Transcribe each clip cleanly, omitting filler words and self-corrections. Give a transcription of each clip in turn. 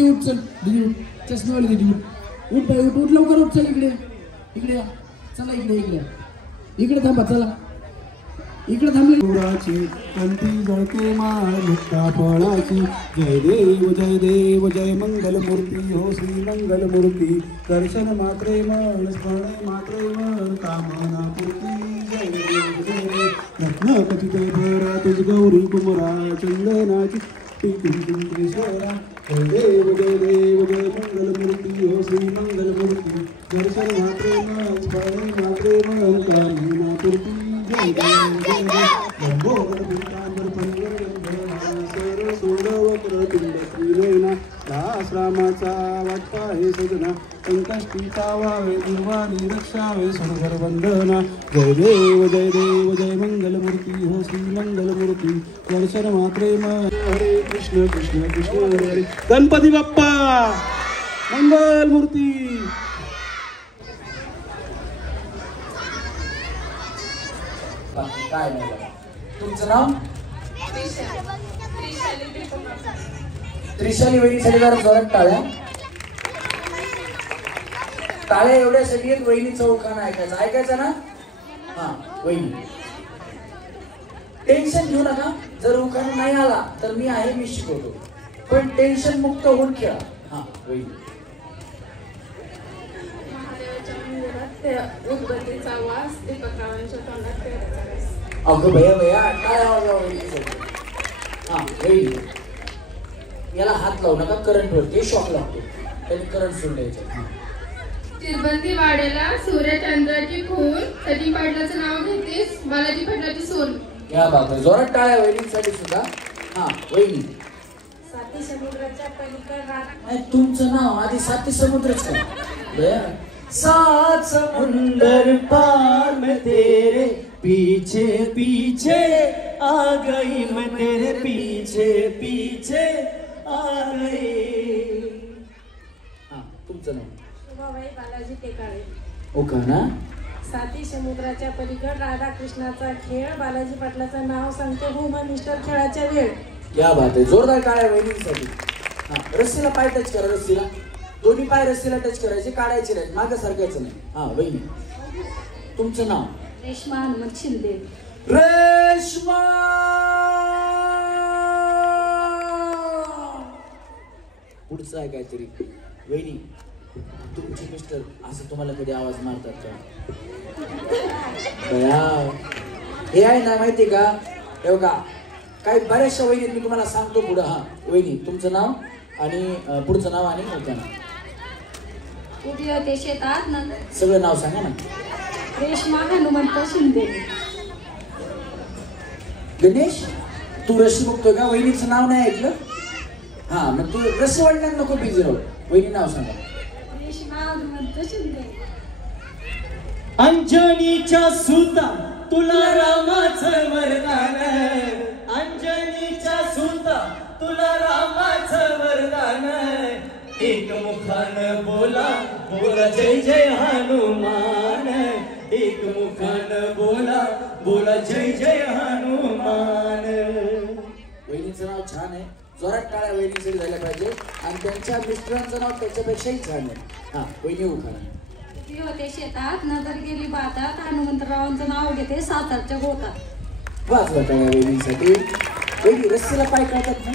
दीदी उठ चल दीदी उठ चष्मेवाली दीदी उठ बाई उठ उठ लवकर उठ चल इकडे इकडे या चला इकडे इकडे इकडे थांबा चला इकडे थांबले पुराची कंठी जळके माळ मुक्ता फळाची जय देव जय मंगल मूर्ती हो श्री मंगल मूर्ती दर्शन मात्रे मन स्मरण मात्रे मन कामना पूर्ती जय देव रत्न कथित भरा तुझ गौरी कुमरा चंदनाची ईश्वरा जय देव जय मंगल मूर्ती हो श्री मंगल मूर्ती दर्शन मात्रे मन स्मरण मात्रे मन कामना पूर्ती रामाचा वाटपा हे सजना संकष्टीचा वावे दुर्वाणी रक्षावे सुंदर वंदना जय देव जय मंगल मूर्ती हो श्री मंगल मूर्ती दर्शन मात्रे मन हरे कृष्ण कृष्ण कृष्ण हरे हरे गणपती बाप्पा मंगल मूर्ती काय नाही तुमचं नाव त्रिशाली वहिनीसाठी जरा जोरात टाळ्या टाळ्या एवढ्यासाठी वहिनीचं उखाणं ऐकायचं ना हा वहिनी टेन्शन घेऊ नका जर उखाणं नाही आला तर मी आहे मी शिकवतो पण टेन्शन मुक्त होऊन खेळा हा वहिनी उदबत्तीचा वास दीपकावांच्या तोंडात पेराचा रस अगं भैया काय हा वहिनी याला हात लावू नका करंट वरती शॉक लागतो त्याने करंट सोडण्याचं चिरबंदी वाड्याला सूर्यचंद्राची खून सती पाटलाचं नाव घेतेस बालाजी पाटलाची सोन या बाबा जोरात टाळ्या वहिनीसाठी सुद्धा हा वहिनी साती समुद्राच्या पलीकडे तुमचं नाव आधी साती समुद्रच का सात समुंदर पार में तेरे पीछे पीछे आ गई मैं तेरे पीछे पीछे आ गई हा तुमचं नाव शोभाबाई बालाजी टेकाळे हो का ना साती समुद्राच्या पलीकड राधा कृष्णाचा खेळ बालाजी पाटलाचं नाव सांगते हो मिस्टर खेळाच्या वेळ क्या बात आहे जोरदार काळ्या वहिनीसाठी हा रस्सीला पाय टच करा रस्सीला दोन्ही पाय रस्सीला टच करायचे काढायचे नाही मागं सारखायचं नाही हा वहिनी तुमचं नाव रेश्मा हनुमंत शिंदे रेश्मा पुढचं आहे काहीतरी वहिनी तुमचे मिस्टर असं तुम्हाला कधी आवाज मारतात का बया हे आहे ना माहिती का हे बघा काही बऱ्याचशा वहिनीत मी तुम्हाला सांगतो पुढं हा वहिनी तुमचं नाव आणि पुढचं नाव आणि मोठं नाव उभी होते शेतात सगळं नाव सांगा ना रेश्मा हनुमंत शिंदे गणेश तू रशी बघतोय का वहिनीचं नाव नाही ऐकलं हा मग तू रशी वाटण्यात नको बिझी राहू वहिनी नाव सांगा रेश्मा हनुमंत शिंदे अंजनीच्या सुता तुला रामाचं वरदान अंजनीच्या सुता तुला रामाचं वरदान एक मुखान बोला बोला जय जय हनुमान एक मुखान बोला बोला जय जय हनुमान वहिनीचं नाव छान आहे जोरात टाळ्या वहिनीसाठी झाल्या पाहिजे आणि त्यांच्या मिस्टरांचं नाव त्याच्यापेक्षाही छान आहे हा वहिनी उखाणा उभी होते शेतात नजर गेली बातात हनुमंतरावांचं नाव घेते सातारच्या गोतात वाजवा टाळ्या वहिनीसाठी वहिनी रस्सीला पाय काढतात ना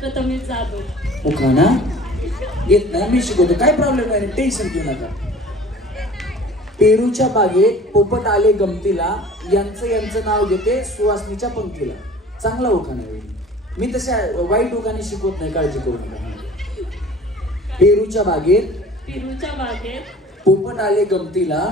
प्रथमेश जाधव उखाणा येत नाही मी शिकवतो काय प्रॉब्लेम नाही टेन्शन घेऊ नका पेरूच्या बागेत पोपट आले गमतीला यांचं नाव घेते सुवासनीच्या पंक्तीला चांगला उखाणा आहे मी तशा वाईट उखाणे शिकवत नाही काळजी करू नका पेरूच्या बागेत पोपट आले गमतीला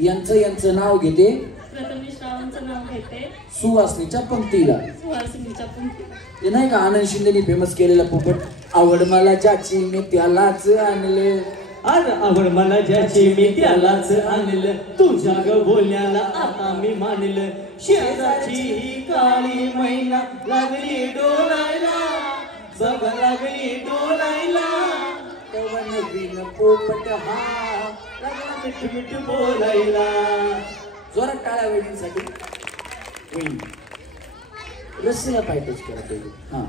यांचं नाव घेते प्रथमेश रावांचं नाव घेते सुवासनीच्या पंक्तीला सुहासिनीच्या पंक्तीला ते नाही का आनंद शिंदेनी फेमस केलेला पोपट आवड मला ज्याची मी त्यालाच आणले अरे आवड मला ज्याची मी त्यालाच आणलं तुझ्या ग बोलण्याला आता मी मानलं शेजारची ही काळी मैना लागली डोलायला जग लागली डोलायला पवन बिन पोपट हा लागला मिठ मिठ बोलायला जोरात टाळ्या वहिनींसाठी रस्सीला पाय टच करा पहिले. हा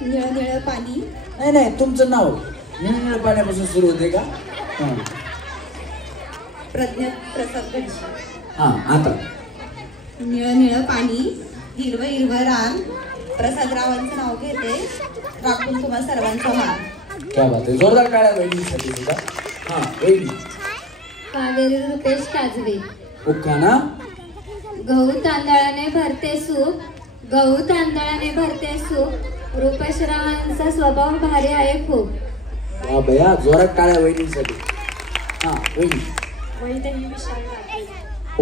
निळं निळं पाणी. नाही नाही, तुमचं नाव निळनिळ पाण्यापासून सुरू होते का? हा प्रज्ञा प्रसाद गणशी. हा आता निळं निळं पाणी, हिरवं हिरवं रान, प्रसादरावांचं नाव घेते, राखून तुम्हा सर्वांचा मान. क्या बात आहे, जोरदार टाळ्या वहिनीसाठी सुद्धा. हा वहिनी. कावेरी रुपेश काजवे. उखाणा. गहू तांदळाने भरते सूप, गहू तांदळाने भरते सूप, रूपेशरावांचा स्वभाव भारी आहे खूप. वा बया, जोरात टाळ्या वहिनीसाठी. हा वहिनी. वैदेही विशाल काटे.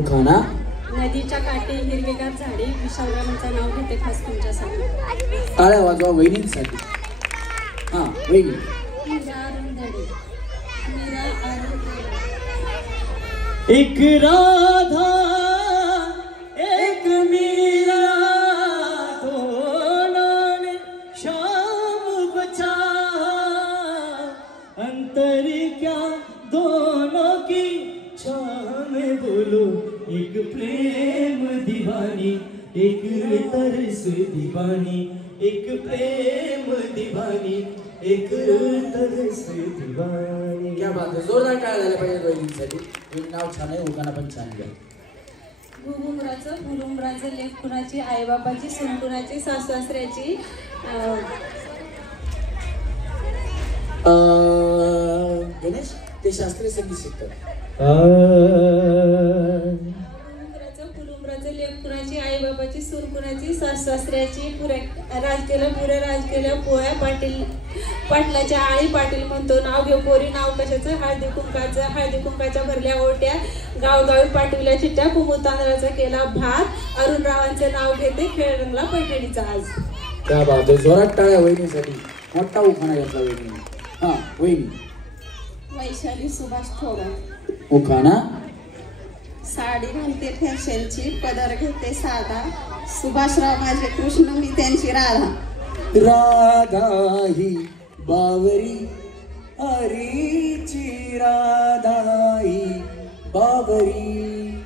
उखाणा. नदीच्या काठी हिरवेगार झाडी, विशालरावांचं नाव घेते खास तुमच्यासाठी. टाळ्या वाजवा वहिनींसाठी. हा वहिनी. एक राधा एक मीरा दोनों ने शाम बचा, अंतर क्या दोनों की छाह में बोलो, एक प्रेम दीवानी एक तरस दीवानी, एक प्रेम दीवानी एक तरस दीवानी. क्या बात आहे, जोरदार टाळ्या झाल्या पाहिजे वहिनींसाठी. वहिनी नाव छान आहे, उखाणा पण छान घ्या. घुमुराचं फुलुमराचं लेख कुणाची, आईबापाची सून कुणाची, सासू-सासऱ्याची. गणेश ते शास्त्रीय संगीत शिकतात. फुलुमराचं लेख कुणाची, आईबापाची सून कुणाची, सासू-सासऱ्याची. राज केलं पोळ्या पाटलाच्या आळी, पाटील म्हणतो नाव घेऊ पोरी, नाव कशाचं, हळदी कुंकाच्या भरल्या ओट्या, गावगावी पाठविल्या चिट्ट्या, कुमू तांदळाचा केला भात, अरुणरावांचं नाव घेते, खेळ रंगला पैठणीचा आज. क्या बात आहे, जोरात टाळ्या वहिनीसाठी. मोठा उखाणा घेतला वहिनी. हा वहिनी. वैशाली सुभाष थोडा. उखाणा. साडी घालते फॅशनची, पदर घेते साधा, सुभाषराव माझे कृष्ण मी त्यांची राधा. राधा ही बावरी हरीची, राधा ही बावरी,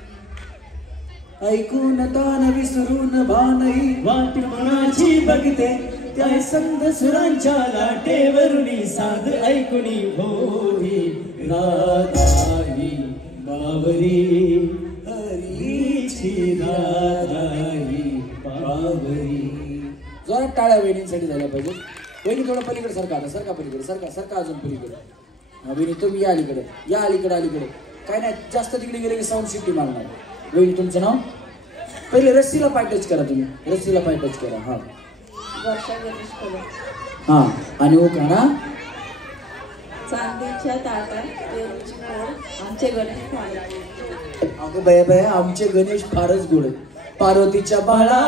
ऐकून तान विसरून भानही, वाट मनाची बघते त्या संत सुरांच्या लाटेवरुनी, साध ऐकुनी होई, राधा ही बावरी हरीची, राधा ही बावरी. जोरात टाळ्या वहिनींसाठी झाल्या पाहिजे. वहिनी थोडं पलीकडे सरका, आता सरका पलीकडे, सरका अजून पलीकडे. वहिनी तुम्ही या अलीकडे, या अलीकडे. काय नाही, जास्त तिकडे गेले की साऊंड शिट्टी मारणार. वहिनी तुमचं नाव. पहिले रस्सीला पाय टच करा, तुम्ही रस्सीला पाय टच करा. हा वर्षा गणेश पवार. हा आणि उखाणा. चांदीच्या ताटात पेरूची मोड, आमचे गणेश पवार. अगं बया आमचे गणेश फारच गोड. पार्वतीच्या बाळा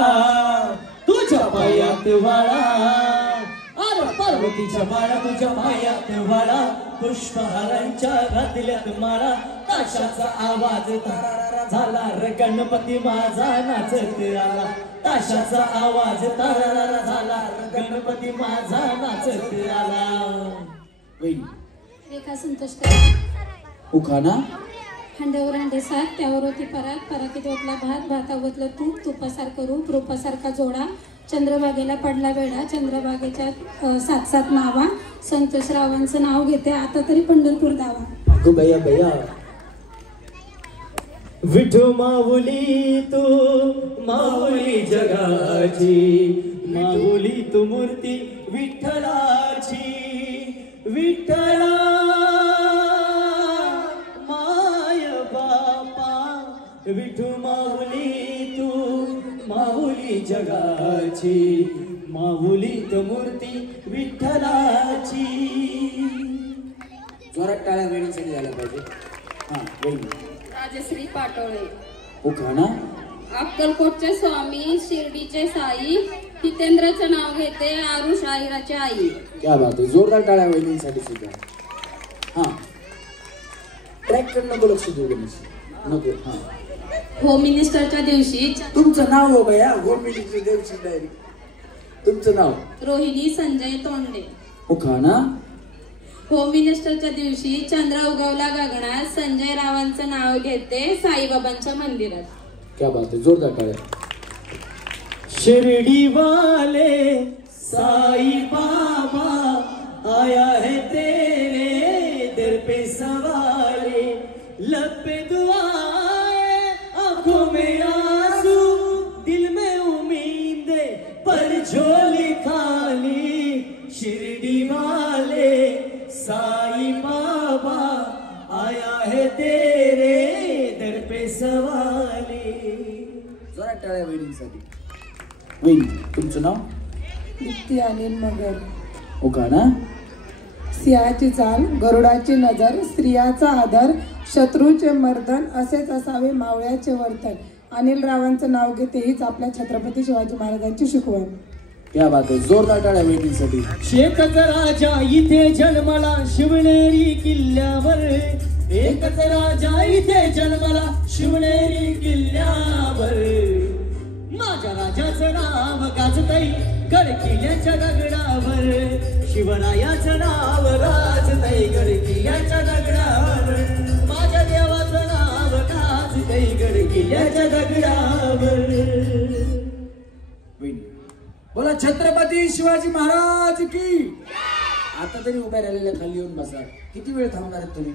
तुझ्या पायात वाळा, अरे पार्वतीच्या बाळा तुझ्या पायात वाळा, पुष्पहारांच्या घातल्यात माळा, ताशाचा आवाज तारारा झाला रे, गणपती माझा नाचत आला, ताशाचा आवाज तारारा झाला रे, गणपती माझा नाचत आला. वहिनी. रेखा संतोष करा. उखाणा. हंड्यावर हंडे सात, त्यावर होती परात, परातीत ओतला भात, भातावतलं तूप, तुपासारखं रूप, रूपासारखा जोडा, चंद्रभागेला पडला वेडा, चंद्रभागेच्या 7 नावा, संतोषरावांचं नाव घेते आता तरी पंढरपूर दावा. अगं बया विठू माऊली तू माऊली जगाची, माऊली तू मूर्ती विठ्ठलाची, विठ्ठला माय बापा, विठू माऊली तू माऊली जगाची, माऊली तू मूर्ती विठ्ठलाची. जोरात टाळ्या वहिनींसाठी झाल्या पाहिजे. हा वहिनी. राजश्री पाटोळे. उखाणा. अक्कलकोटचे स्वामी, शिर्डीचे साई, हितेंद्रचं नाव घेते, आरुष आईराची आई. क्या बात आहे, जोरदार टाळ्या वहिनींसाठी सुद्धा. हा ट्रॅक कडे नको लक्ष देऊ गणेश, नको. हा होम मिनिस्टरच्या दिवशी तुमचं नाव हो बया, होम मिनिस्टर देवची डायरी. तुमचं नाव. रोहिणी संजय तोंडे. उखाणा. होम मिनिस्टरच्या दिवशी चंद्र उगवला गगनात, संजय रावांचं नाव घेते, साईबाबांच्या मंदिरात. क्या बात आहे, जोरदार टाळ्या. शिरडी वाले साई बाबा आया है तेरे दर पे सवारे, लब पे दुआएं आंखों में आंसू, दिल में उम्मीद पर झोली खाली। शिरडी वाले साई बाबा आया है तेरे दर पे सवाले। जरा टाळ्या वहिनींसाठी. वहिनी, तुमचं नाव? दीप्ती अनिल मगर. हो का ना? सिंहाची चाल, गरुडाची नजर, स्त्रियाचा आदर, शत्रूचे मर्दन, असेच असावे मावळ्याचे वर्तन. अनिल रावांचं नाव घेते हीच आपल्या छत्रपती शिवाजी महाराजांची शिकवण. क्या बात आहे, जोरदार टाळ्या वहिनींसाठी. शेकच राजा इथे जन्मला शिवनेरी किल्ल्यावर, एकच राजा इथे जन्मला शिवनेरी किल्ल्यावर. माझ्या राजाचं नाव गाजतई गड किल्ल्याच्या दगडावर, शिवरायाचं नाव गाजतई गड किल्ल्याच्या दगडावर. माझ्या देवाचं नाव गाजतई गड किल्ल्याच्या दगडावर. बोला छत्रपती शिवाजी महाराज की. आता तरी उभ्या राहिलेल्या खाली येऊन बसा. किती वेळ थांबणार आहेत तुम्ही?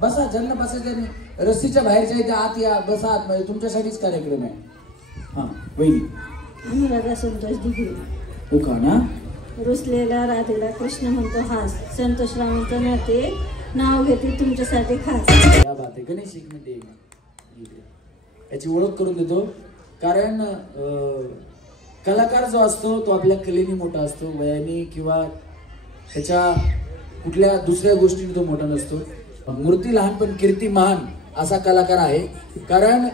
बसा, ज्यांना बसायचं नाही रस्सीच्या बाहेरच्या इथे आत या, बसा आत मध्ये, तुमच्यासाठीच कार्यक्रम आहे. हा वहिनी. अनुराधा संतोष दिघे. हो का ना? रुसलेला राधेला कृष्ण म्हणतो हास, संतोष रावांचं नाते नाव घेते तुमच्यासाठी खास. या बात आहे. गणेश एक मिनिट इकडे. याची ओळख करून देतो. कारण कलाकार जो असतो तो आपल्या कलेने मोठा असतो, वयाने किंवा त्याच्या कुठल्या दुसऱ्या गोष्टीने तो मोठा नसतो. मूर्ती लहान पण कीर्ती महान असा कलाकार आहे. कारण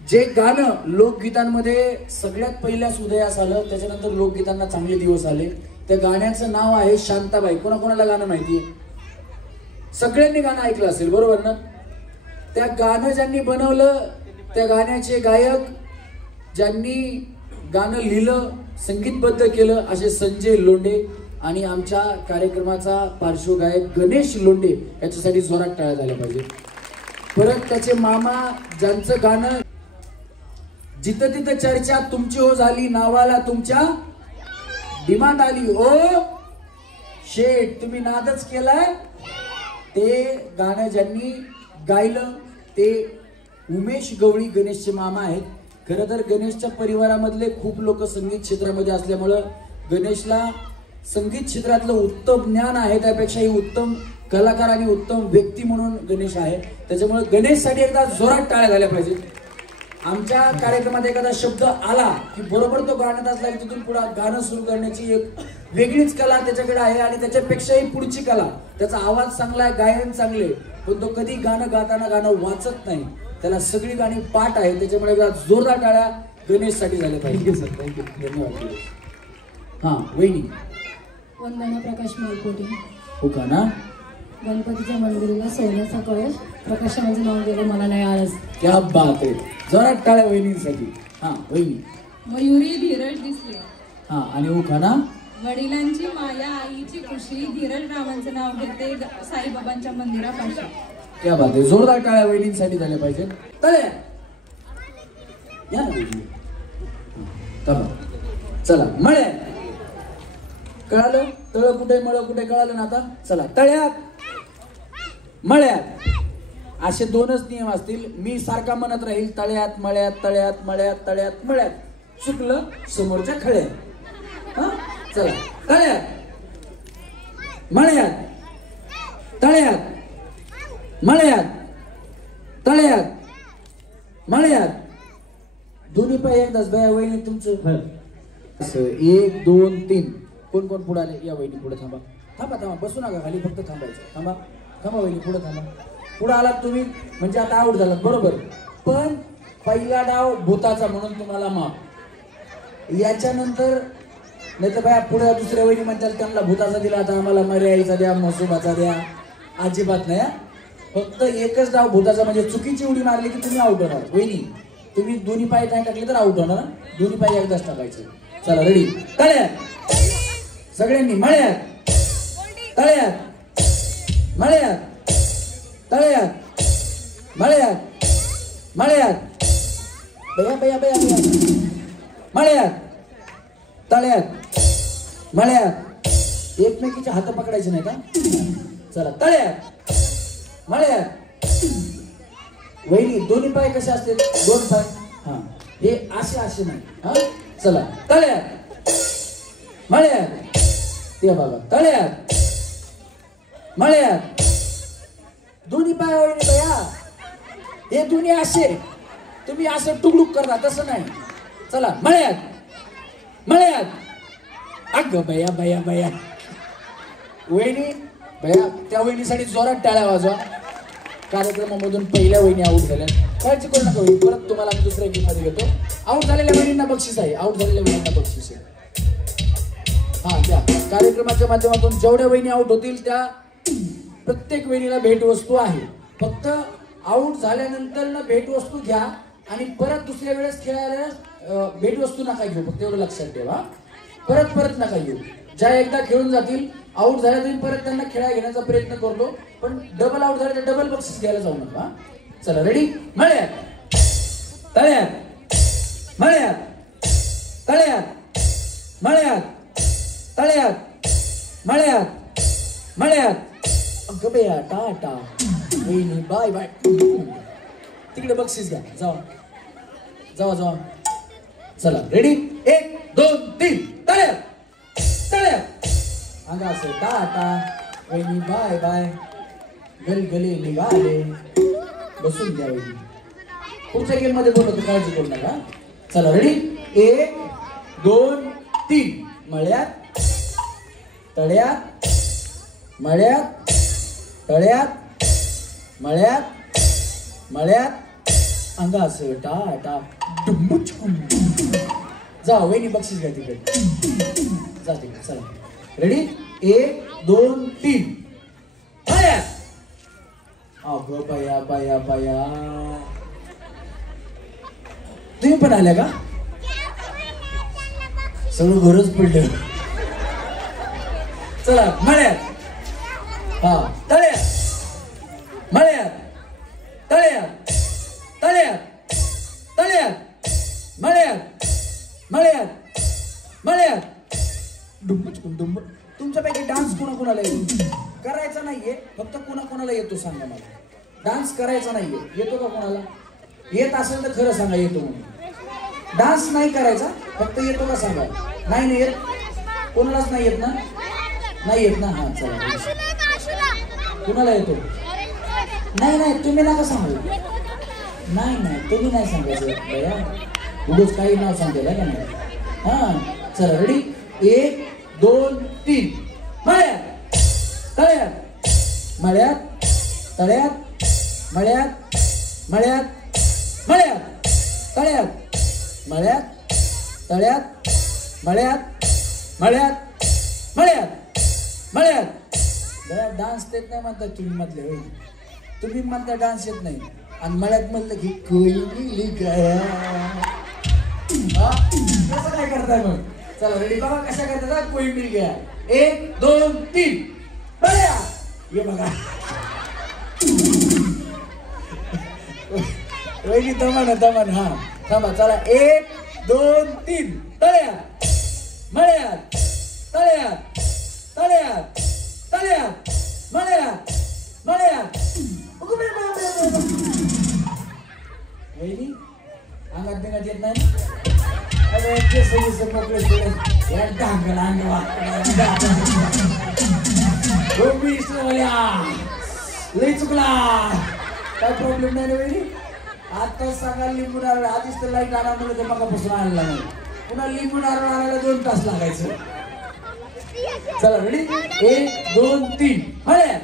जे गाणं लोकगीतांमध्ये सगळ्यात पहिल्याच उदयास आलं, त्याच्यानंतर लोकगीतांना चांगले दिवस आले, त्या गाण्याचं नाव आहे शांताबाई. कोणाकोणाला गाणं माहितीये? सगळ्यांनी गाणं ऐकलं असेल, बरोबर ना? त्या गाणं ज्यांनी बनवलं, त्या गाण्याचे गायक, ज्यांनी गाणं लिहिलं, संगीतबद्ध केलं, असे संजय लोंढे. आणि आमच्या कार्यक्रमाचा पार्श्वगायक गणेश लोंढे, याच्यासाठी जोरात टाळ्या झाल्या पाहिजे. परत त्याचे मामा, ज्यांचं गाणं जिथं तिथं चर्चा तुमची हो झाली, नावाला तुमच्या डिमांड आली, ओ शेठ तुम्ही नादच केलाय, ते गाणं ज्यांनी गायलं ते उमेश गवळी गणेशचे मामा आहेत. खरं तर गणेशच्या परिवारामधले खूप लोक संगीत क्षेत्रामध्ये असल्यामुळं गणेशला संगीत क्षेत्रातलं उत्तम ज्ञान आहे, त्यापेक्षाही उत्तम कलाकार आणि उत्तम व्यक्ती म्हणून गणेश आहे. त्याच्यामुळे गणेशसाठी एकदा जोरात टाळ्या झाल्या पाहिजेत. आमच्या कार्यक्रमात एखादा शब्द आला की बरोबर तो गाण्यात असला की तिथून पुढे गाणं सुरू करण्याची एक वेगळीच कला त्याच्याकडे आहे. आणि त्याच्यापेक्षाही पुढची कला, त्याचा आवाज चांगला आहे, गायन चांगले, पण तो कधी गाणं गाताना गाणं वाचत नाही. त्याला सगळी गाणी पाठ आहे. त्याच्यामुळे एकदा जोरदार टाळ्या गणेशसाठी झाल्या पाहिजे. सर थँक्यू, धन्यवाद. हा वहिनी. वंदना प्रकाश मालपोटी. हो का ना? गणपतीच्या मंदिराला सोन्याचा कळश, प्रकाशाचं नाव गेलं मला नाही आज. क्या बात आहे, जोरात टाळ्या वहिनींसाठी. हा वहिनी. मयुरी धीरज दिसले. हा आणि हो का ना? वडिलांची माया, आईची खुशी, धीरज रावांचं नाव घेते साईबाबांच्या मंदिरापाशी. क्या बात आहे, जोरदार टाळ्या वहिनींसाठी झाल्या पाहिजे. टाळ्या या ना वहिनी. चला मळ्या. कळालं? तळ कुठे मळ कुठे कळालं ना आता? चला तळ्यात मळ्यात असे दोनच नियम असतील. मी सारखा म्हणत राहील तळ्यात मळ्यात तळ्यात मळ्यात तळ्यात मळ्यात. चुकलं समोरच्या खळ्यात. हा चला तळ्यात मळ्यात तळ्यात मळ्यात तळ्यात मळ्यात. दोन्ही पाय एकदाच बाया वहिनी तुमचं. असं 1 2 3. कोण कोण पुढे आले? या वहिनी पुढे. थांबा थांबा थांबा, बसू नका खाली, फक्त थांबायचं. थांबा थांबा वहिनी, पुढे थांबा. पुढे आलात तुम्ही म्हणजे आता आऊट झालात, बरोबर. पण पहिला डाव भूताचा म्हणून तुम्हाला माप. याच्यानंतर नाही तर बाया पुढे दुसऱ्या वहिनी म्हणतात त्यांना भूताचा दिला, आता आम्हाला मर्याईचा द्या, मसुबाचा द्या. अजिबात नाही. फक्त एकच डाव भूताचा, म्हणजे चुकीची उडी मारली की तुम्ही आऊट होणार. वहिनी तुम्ही दोन्ही पाय नाही टाकले तर आऊट होणार. दोन्ही पाय एकदाच टाकायचे. चला रेडी. तळ्यात सगळ्यांनी मळ्यात तळ्यात मळ्यात तळ्यात मळ्यात मळ्यात. बया बया बया बया. मळ्यात तळ्यात मळ्यात एकमेकीचे हात पकडायचे नाही का चला तळ्यात मळ्यात वहिनी दोन्ही पाय कसे असते दोन पाय हा हे असे नाही हा चला तळ्यात मळ्यात ते बघा तळ्यात मळ्यात दोन्ही पाय वहिनी बया हे दोन्ही असे तुम्ही असं टुकडुक करता तसं नाही चला मळ्यात मळ्यात अग बया बया बया वहिनी बया त्या वहिनीसाठी जोरात टाळ्या वाजवा कार्यक्रमामधून पहिल्या वहिनी आऊट झाल्या काळजी करू नका वहिनी परत तुम्हाला आम्ही दुसऱ्या गेममध्ये घेतो आऊट झालेल्या वहिनींना बक्षीस आहे आऊट झालेल्या वहिनींना बक्षीस आहे हा त्या कार्यक्रमाच्या माध्यमातून जेवढ्या वहिनी आऊट होतील त्या प्रत्येक वहिनीला भेटवस्तू आहे फक्त आऊट झाल्यानंतर ना भेटवस्तू घ्या आणि परत दुसऱ्या वेळेस खेळायला भेटवस्तू नका घेऊ फक्त एवढं लक्षात ठेवा परत नका घेऊ ज्या एकदा खेळून जातील आऊट झाल्या तरी परत त्यांना खेळायला घेण्याचा प्रयत्न करतो पण डबल आऊट झाले तर डबल बक्षीस घ्यायला जाऊ नका चला रेडी मळ्यात तळ्यात मळ्यात तळ्यात मळ्यात तळ्यात मळ्यात मळ्यात अगं बेया टाटा वहिनी बाय बाय तिकडे बक्षीस घ्या जावा चला रेडी 1 2 3 तळ्यात तळ्यात अंगा असं टाटा वहिनी बाय बाय गली निघाले बसून घ्या वहिनी पुढच्या गेम मध्ये बोलतो काळजी करू नका चला रेडी 1 2 3 मळ्यात तळ्यात मळ्यात तळ्यात मळ्यात मळ्यात अंगा असं टाटा जा वहिनी बक्षीस घ्या तिकडे जा तिकडे चला रेडी 1 2 3 मळ्यात अगं बया बया बया तुम्ही पण आल्या का सगळं घरच पडलं चला मळ्यात हा तळ्यात मळ्यात तळ्यात तळ्यात तळ्यात मळ्यात मळ्यात मळ्यात डुंब तुमच्यापैकी डान्स कोणाला येतो करायचा नाहीये फक्त कोणाला येतो सांगा मला डान्स करायचा नाहीये येतो का कोणाला येत असेल तर खरं सांगा येतो म्हणून डान्स नाही करायचा फक्त येतो का सांगा नाही येत कोणालाच नाही येत ना नाही येत ना हा चला कुणाला येतो नाही तुम्ही नका सांगू नाही तुम्ही नाही सांगायचं बया उगाच काही नाव सांगेल का नाही हा चला रेडी 1 2 3 मळ्यात तळ्यात मळ्यात तळ्यात मळ्यात मळ्यात मळ्यात तळ्यात मळ्यात तळ्यात मळ्यात मळ्यात मळ्यात मळ्यात डान्स येत नाही म्हणतात तुम्ही मधले होईल तुम्ही म्हणता डान्स येत नाही आणि मळ्यात म्हणलं की कोयली गया कसं काय करताय मग चला रेडी बाबा कशा करतात कोयली गया 1 2 3 बळ्या ये बघा वहिनी दमन हा थांबा चला 1 2 3 तळ्यात मळ्यात तळ्यात तळ्यात तळ्यात मळ्यात मळ्यात वहिनी अंगात बिंगात येत नाही अरे लई चुकला काय प्रॉब्लेम नाही ना वहिनी आता सांगा लिंबू नारळ आधीच तर लाईट आणा म्हणलं तर मगापासून आणला नाही पुन्हा लिंबू नारळ आणायला 2 तास लागायचं चला रेडी 1 2 3 मळ्यात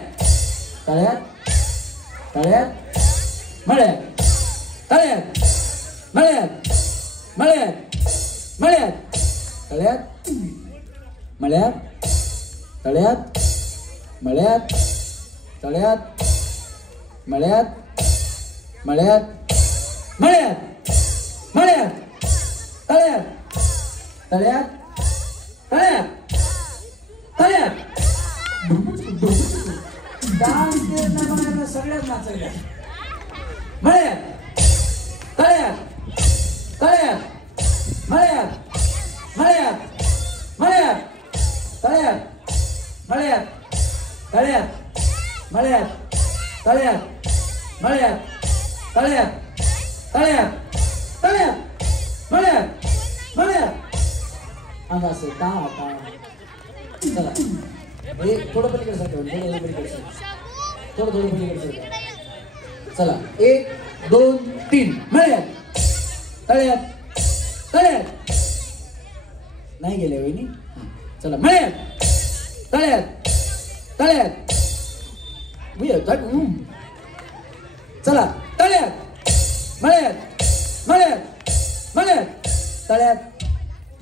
तळ्यात तळ्यात मळ्यात तळ्यात मळ्यात मळ्यात मळ्यात तळ्यात मळ्यात तळ्यात मळ्यात तळ्यात मळ्यात मळ्यात मळ्यात मळ्यात तळ्यात तळ्यात तळ्यात तळ्यात डान्स सगळ्यात नाचायला मळ्यात तळ्यात तळ्यात मळ्यात तळ्यात तळ्यात मळ्यात मळ्यात अंग असं टाळा टाळा. चला हे थोडं पलीकडे सरकव, थोडं पलीकडे सरकव, थोडं पलीकडे सरकव. चला 1 2 3 मळ्यात तळ्यात तळ्यात. नाही गेले वहिनी. चला मळ्यात तळ्यात तळ्यात. चला तळ्यात मळ्यात मळ्यात मळ्यात तळ्यात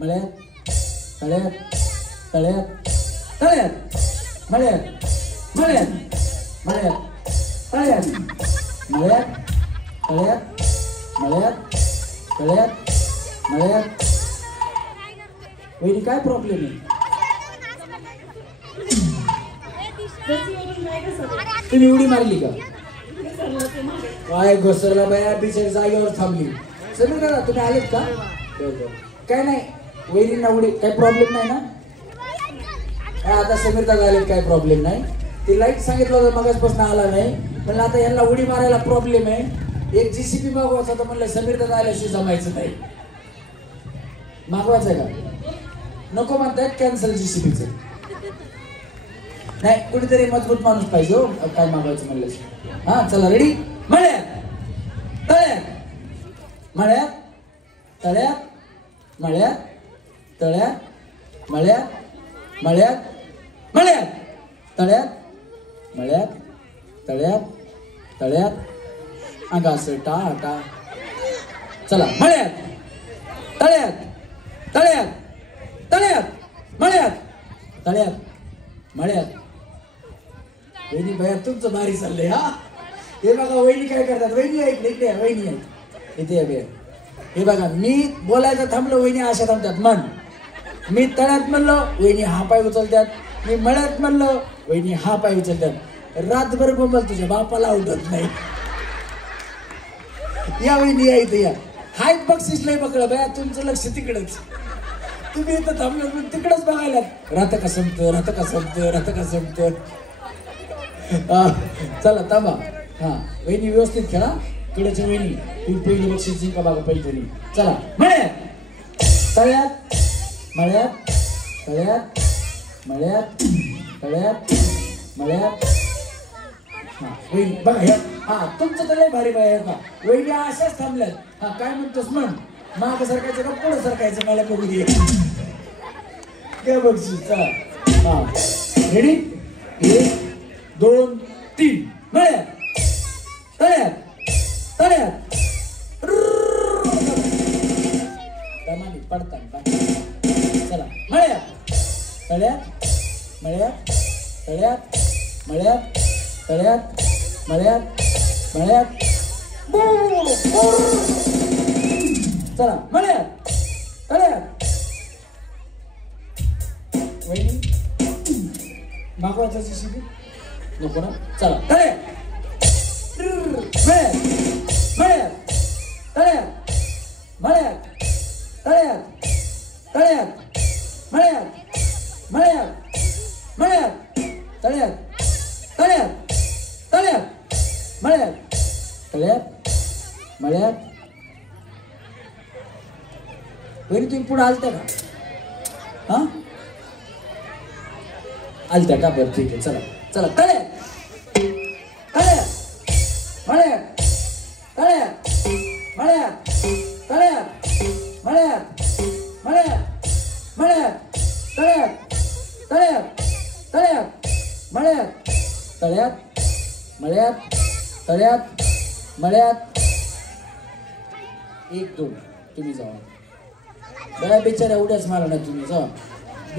मळ्यात तळ्यात तळ्यात तळ्यात मळ्यात मळ्यात मळ्यात तळ्यात मळ्यात तळ्यात मळ्यात तळ्यात मळ्यात. वहिनी काय प्रॉब्लेम आहे? तुम्ही उडी मारली का? काय घसरला बाया, बिचारी जागेवर थांबली. समीर दादा तुम्ही आलेत का? काय नाही वहिनींना उडी काही प्रॉब्लेम नाही ना? आता समीर दादा आलेत काय प्रॉब्लेम नाही. ते लाईट सांगितलं होतं मगाचपासून आला नाही म्हणलं आता यांना उडी मारायला प्रॉब्लेम आहे. एक जीसीपी मागवायचा होता म्हणलं समीर दादा आल्याशी जमायचं नाही. मागवायचं का? नको म्हणतायत कॅन्सल जीसीपीचं. नाही कुठेतरी मजबूत माणूस पाहिजे हो काय मागवायचं म्हणलं. हा चला रेडी. मळ्यात तळ्यात मळ्यात तळ्यात मळ्यात तळ्यात मळ्यात मळ्यात मळ्यात तळ्यात मळ्यात तळ्यात तळ्यात अंग असं टाळा टाळा. चला मळ्यात तळ्यात तळ्यात तळ्यात मळ्यात तळ्यात मळ्यात. वहिनी बाया तुमचं भारी चाललंय. हा हे बघा वहिनी काय करतात. वहिनी आहेत इकडे वहिनी आहेत इथे बे. हे बघा मी बोलायचं थांबलो वहिनी अशा थांबतात. मन मी तळ्यात म्हणलो वहिनी हा पाय उचलतात. मी मळ्यात म्हणलो वहिनी हा पाय उचलतात. रातभर बोंबल तुझ्या बापाला उठत नाही. या वहिनी या इथे या. हायत बक्षीस लय बकळं बाया तुमचं लक्ष तिकडच. तुम्ही इथं थांबलो तिकडच बघायला. राहतं का संपतं राहतं का संपतं राहतं का संपतं. चला थांबा. हा वहिनी व्यवस्थित खेळा. कडच्या वहिनी तुम्ही पहिली बक्षीस जिंका बघा पहिली. चला मळ्यात तळ्यात मळ्यात तळ्यात मळ्यात तळ्यात मळ्यात. हा वहिनी बघा हे. हा तुमचं तर लय भारी बाय का वहिनी अशाच थांबल्यात. हा काय म्हणतोस म्हण मागं सरकायचं का पुढं सरकायचं मला बघू दे. काय बक्षीस. चला हा रेडी 1 2 3 मळ्यात तळ्यात तळ्यात दमानी पडतात. चला मळ्यात तळ्यात मळ्यात तळ्यात मळ्यात तळ्यात मळ्यात मळ्यात. चला मळ्यात तळ्यात. वहिनी मागवायचं जीसीबी नको ना. चला तळ्यात मळ्यात मळ्यात तळ्यात मळ्यात तळ्यात तळ्यात मळ्यात मळ्यात मळ्यात तळ्यात तळ्यात तळ्यात मळ्यात तळ्यात मळ्यात. वहिनी तुम्ही पुढे आलत्या का? हा आलत्या का? बरं ठीक आहे. चला चला तळ्यात तळ्यात मळ्यात तळ्यात मळ्यात तळ्यात मळ्यात मळ्यात मळ्यात तळ्यात तळ्यात तळ्यात मळ्यात तळ्यात मळ्यात तळ्यात मळ्यात. 1 2 तुम्ही जावा. बऱ्या बिचाऱ्या उड्याच मारा नाही तुम्ही जावा.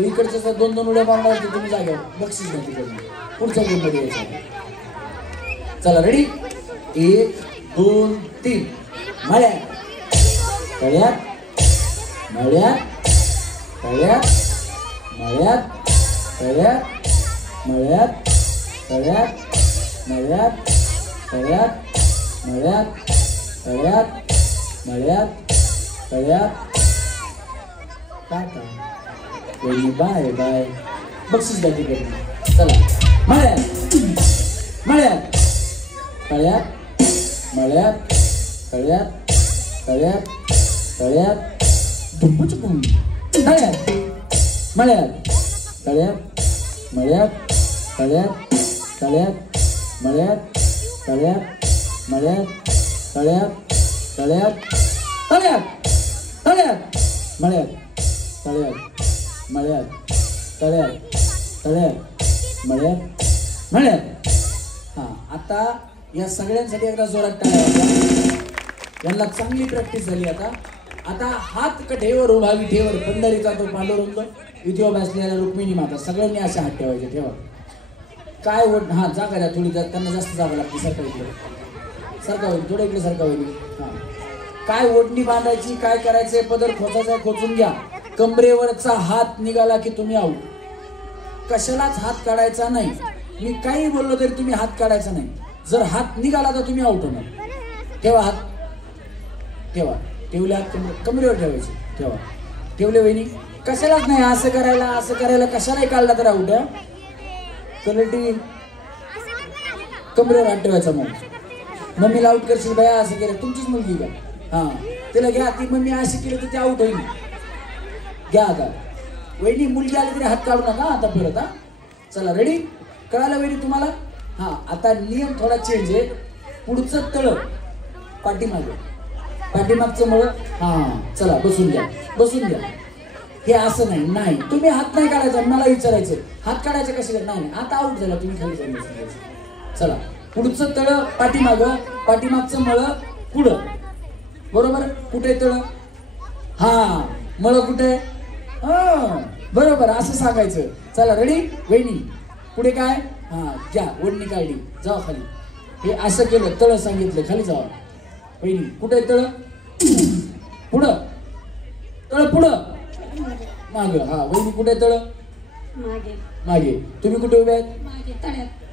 इकडच्या जर 2 2 उड्या मारणार तर तुम्ही जाग्यावर बक्षीस नाही तिकडे. पुढच्या गेम मध्ये यायचं. चला रेडी 1 2 3 मळ्यात तळ्यात मळ्यात तळ्यात मळ्यात तळ्यात मळ्यात तळ्यात मळ्यात तळ्यात मळ्यात तळ्यात मळ्यात तळ्यात. टाटा वहिनी बाय बाय. बक्षीस द्या तिकडे. चला मळ्यात मळ्यात तळ्यात मळ्यात तळ्यात तळ्यात तळ्यात धुंबुचुकुम तळ्यात मळ्यात तळ्यात मळ्यात तळ्यात तळ्यात मळ्यात तळ्यात मळ्यात तळ्यात तळ्यात तळ्यात तळ्यात मळ्यात तळ्यात मळ्यात तळ्यात तळ्यात मळ्यात मळ्यात. हा आता या सगळ्यांसाठी एकदा जोरात टाळ्या वाजवा. यांना चांगली प्रॅक्टिस झाली. आता हात कठेवर उभा विठेवर पंढरीचा तो पांडुरंग विधीवर बसलेला रुक्मिणी माता सगळ्यांनी अशा हात ठेवायचे. ठेवा काय ओढ हा जागा द्या थोडी त्यांना जास्त जागा लागते. सरका इकडे सरका होईल थोडं इकडे सरका होईल. हा काय ओढणी बांधायची काय करायचंय पदर खोचायचा खोचून घ्या. कमरेवरचा हात निघाला की तुम्ही आऊट. कशालाच हात काढायचा नाही. मी काही बोललो तरी तुम्ही हात काढायचा नाही. जर हात निघाला तर तुम्ही आऊट होणार. ठेवा हात ठेवा. ठेवले हात कमरेवर ठेवायचे. ठेवा ठेवले वहिनी कशालाच नाही असं करायला कशालाही काढला तर आऊट. कलटी कमरेवर हात ठेवायचा. मग मम्मीला आऊट करशील बाया असं केलं तुमचीच मुलगी का हा तिला घ्या. ती मम्मी अशी केली तर ते आऊट होईल. घ्या आता वहिनी मुलगी आली तरी हात काढू नका आता परत. हा चला रेडी कळालं वहिनी तुम्हाला. हा आता नियम थोडा चेंज आहे. पुढचं तळ पाठीमागचं मळ. हा चला बसून घ्या. हे असं नाही तुम्ही हात नाही काढायचा. मला विचारायचं हात काढायचं कसे नाही. आता आऊट झाला तुम्ही खाली जाऊन बसून. चला पुढचं तळ पाठीमागचं मळ पुढं. बरोबर कुठे तळ हा मळ कुठे बरोबर असं सांगायचं. चला रेडी वहिनी पुढे काय हा घ्या ओढणी काढली जावा खाली. हे असं केलं तळ सांगितलं खाली जावा. वहिनी कुठे तळ पुढं तळ पुढं माग. हा वहिनी कुठे तळ मागे. तुम्ही कुठे उभे आहेत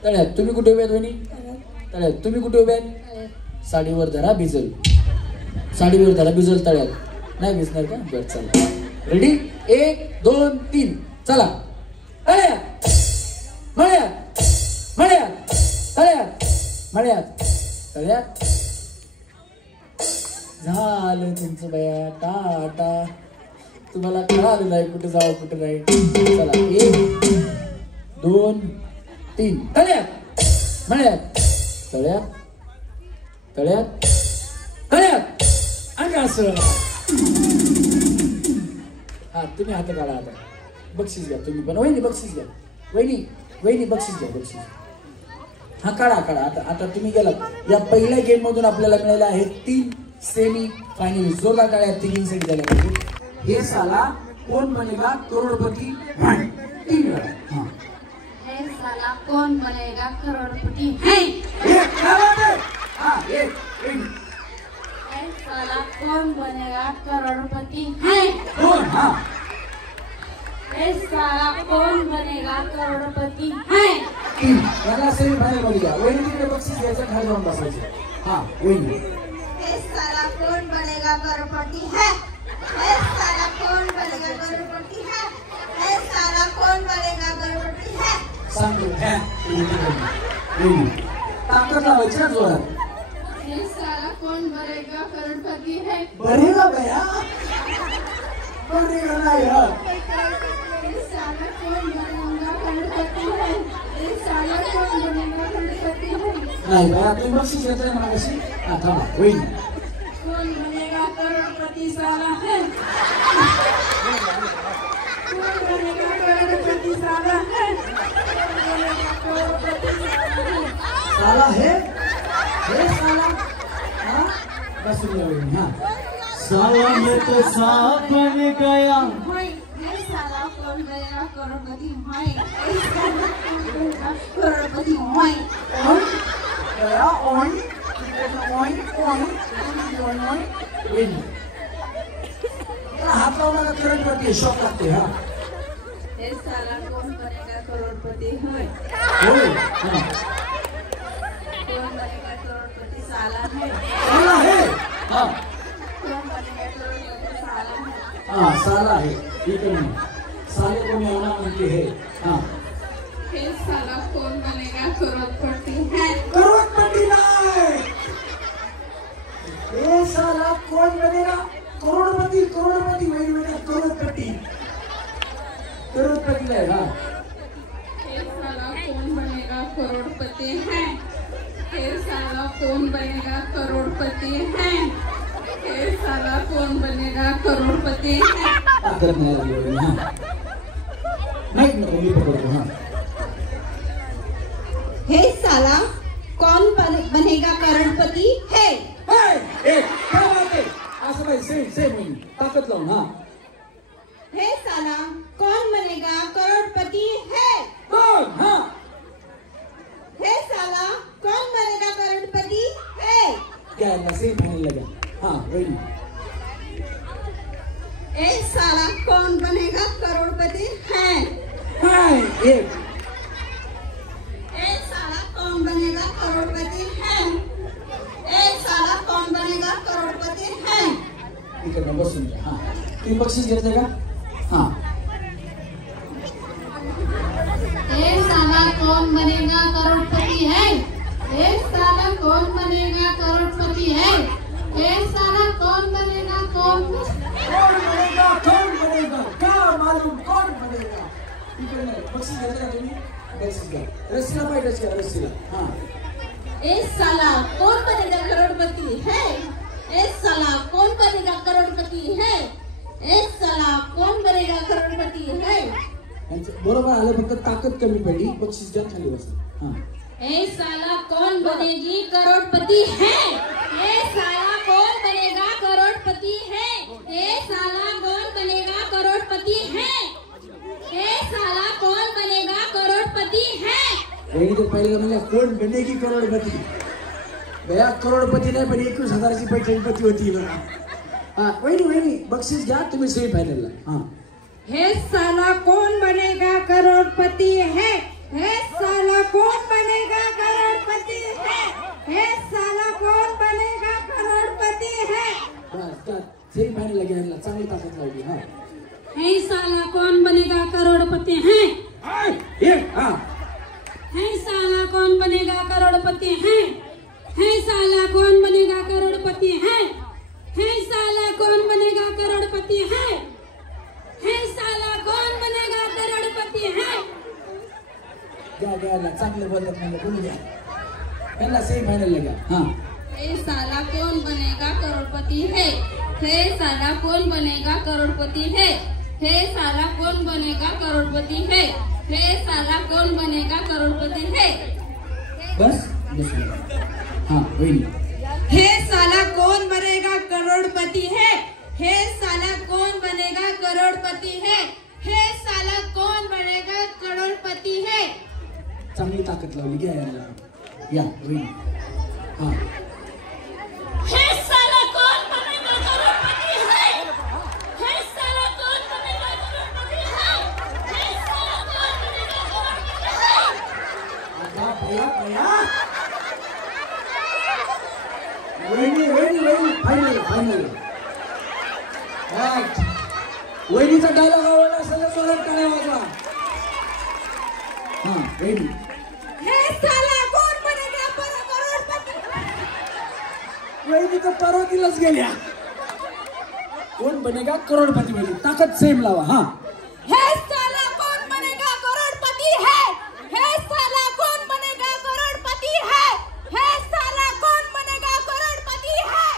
तळ्यात. तुम्ही कुठे उभे आहेत वहिनी तळ्यात. तुम्ही कुठे उभे आहेत साडीवर धरा भिजल. साडीवर धरा भिजल तळ्यात नाही भिजणार का बरं चला रेडी 1 2 3 चला. तळ्यात मळ्यात मळ्यात तळ्यात मळ्यात तळ्यात. झालं तुमचं बया टाटा. तुम्हाला कळालं नाही कुठे जावं कुठे नाही. चला 1 2 3 तळ्यात मळ्यात तळ्यात तळ्यात तळ्यात. आणि असं हा तुम्ही हात काढा. आता बक्षीस घ्या तुम्ही पण. वहिनी बक्षीस घ्या. वहिनी बक्षीस घ्या बक्षीस. हा काढा आता तुम्ही गेलात. या पहिल्या गेम मधून आपल्याला मिळाले आहेत 3 सेमी फायनल. जोरदार टाळ्या तिघींसाठी झाल्या पाहिजे. हे साला कोण बनेगा करोडपती 3 वेळा. हे साला कौन बनेगा करोड़पति है. साला कौन बनेगा करोड़पति है. साला कौन बनेगा करोड़पति है. याला सेमीफायनल मध्ये घ्या. वहिनीकडे बक्षीस घ्यायचं खाली जाऊन बसायचं. हा वहिनी साला कौन बनेगा करोड़पति है. साला कौन बनेगा करोड़पति है. साला कौन बनेगा करोड़पति है. सांगतो वहिनी ताकद लावायची ना जोरात. ये साला कौन बनेगा करोड़पति है. बनेगा बया बनेगा ना यार. ये साला कौन बनेगा करोड़पति है. ये साला कौन बनेगा करोड़पति है. नाही बया तुम्ही बक्षीस घेतलंय मला कशी. हा थांबा वहिनी कौन बनेगा करोड़पति साला है. कौन बनेगा करोड़पति साला है. साला है हे साला हा बसून घ्या वहिनी. हा साला मैं तो सांप बन गया. ये साला कौन बनेगा करोड़पति है. करोड़पति है. गया ऑन वहिनी हात लावला करंट वरती शॉक लागते. हा हे साला कौन बनेगा करोड़पति है. होय कौन बनेगा करोड़पति साला है. साला है. हा कौन बनेगा करोड़पति साला है. हा साला है. इकडे नाही साले कोणी होणार म्हणजे हे. हा ये साला कौन बनेगा करोड़पति है. करोडपती नाही. हे साला कौन बनेगा करोड़पति करोड़पति वही बेटा करोड़पति करोड़पति है हाँ हे साला कौन बनेगा करोड़पति है हे साला कौन बनेगा करोड़पति है हे साला कौन बनेगा करोड़पति है गलत नहीं लगी हाँ माइक में बोली पकड़ो हाँ हे साला कौन बनेगा करोड़पति है क्या बात है असं भाई सेम होईल ताकद लावून हाँ हे साला कौन बनेगा करोड़पति है कौन हाँ हे साला कौन बनेगा करोड़पति है क्या है सेम होने लगा हाँ वही हे साला कौन बनेगा करोड़पति है हाय एक हे साला कौन बनेगा करोड़पति है हे साला कौन बनेगा करोड़पति है इकडनं बसून घ्या हाँ तुम्ही बक्षीस घेतलं का हाँ एक साला कौन बनेगा करोड़पति है एक साला कौन बनेगा करोड़पति है एक साला कौन बनेगा कौन बनेगा क्या मालूम कौन बनेगा इकडनं बक्षीस घेतलं का तुम्ही बक्षीस घ्या रस्सीला पाहिजेच का रस्सीला हाँ एक साला कौन बनेगा करोड़पति है एक साला कौन बनेगा करोड़पति है एक साला कौन बनेगा करोड़पति है बरोबर आलं फक्त ताकद कमी पडली बक्षीस घ्या खाली बसा हाँ एक साला कौन बनेगी करोड़पति है एक साला कौन बनेगा करोड़पति है एक साला कौन बनेगा करोड़पति है एक साला कौन बनेगा करोड़पति है वही तो पहिले म्हणजे कोण बनेगी करोडपती भैया करोडपती नाही पण 21,000ची पैठणपती होती बघा हा वहिनी बक्षीस घ्या तुम्ही सेमी फायनलला हा हे साला कौन बनेगा करोड़पति है हे साला कौन बनेगा करोड़पति है हे साला कौन बनेगा करोड़पति है बस सेमी फायनलला घ्यायला चांगली ताकद लावली हा हे साला कौन बनेगा करोड़पति है एक हा है साला कौन बनेगा करोड़पति है साला कौन बनेगा करोड़पति है साला कौन बनेगा करोड़पति है साला कौन बनेगा करोड़पति है घ्या चांगलं बोलतात म्हणजे बोलू द्या त्यांना सेमी फायनलला घ्या हा हे साला कौन बनेगा करोड़पति है हे साला कौन बनेगा करोड़पति है हे साला कौन बनेगा करोड़पति है हे साला कौन बनेगा करोड़पति है बस हाँ वहिनी हे साला कौन बनेगा करोड़पति है हे साला कौन बनेगा करोड़पति है हे साला कौन बनेगा करोड़पति है चांगली ताकद लावली घ्या याला या वहिनी हा हे साला कौन बनेगा करोड़पति है हे साला कौन बनेगा करोड़पति है हे साला कौन बनेगा करोड़पति है भैया वहिनी फायनल वहिनीचा डायलॉग आवडला असेल तर जोरात टाळ्या वाजवा हा वहिनी हे साला कौन बनेगा करोड़पति वहिनी तर पर्वतीलाच गेल्या कोण बनेगा करोडपती वहिनी ताकद सेम लावा हा हे साला कौन बनेगा करोड़पति है हे साला कौन बनेगा करोड़पति है हे साला कौन बनेगा करोड़पति है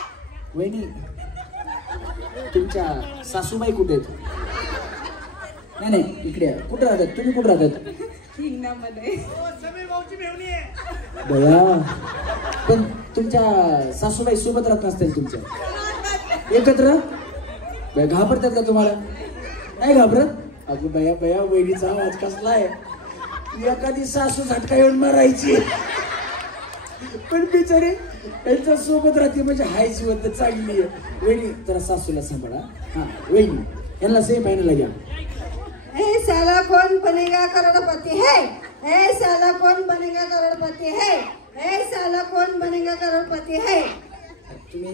वहिनी तुमच्या सासूबाई कुठे आहेत नाही इकडे कुठे राहतात तुम्ही कुठे राहतात हिंगणामध्ये बया पण तुमच्या सासूबाई सोबत राहत नसतील तुमच्या एकत्र बया घाबरतात का तुम्हाला नाही घाबरत अगं बया वहिनीचा आवाज कसला आहे एखादी सासू झटका येऊन मारायची पण बिचारे त्यांच्या सोबत राहते म्हणजे हायची पद्धत चांगली आहे वहिनी जरा सासूला सांभाळा हा वहिनी यांना सेम फायनल घ्या हे साला कौन बनेगा करोड़पति है हे साला कौन बनेगा करोड़पति है हे साला कौन बनेगा करोड़पति है तुम्ही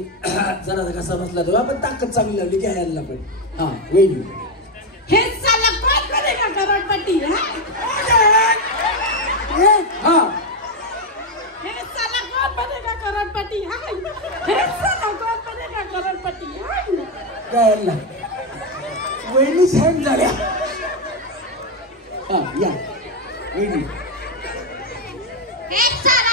जरा कसा बसला तेव्हा पण ताकद चांगली लावली घ्या यांना पण हा वहिनी हे साला कौन बनेगा करोड़पति है हा हे साला कौन बनेगा करोड़पति है हे साला कौन बनेगा गायला वहिनी हँग झाल्या हा या वहिनी हे चल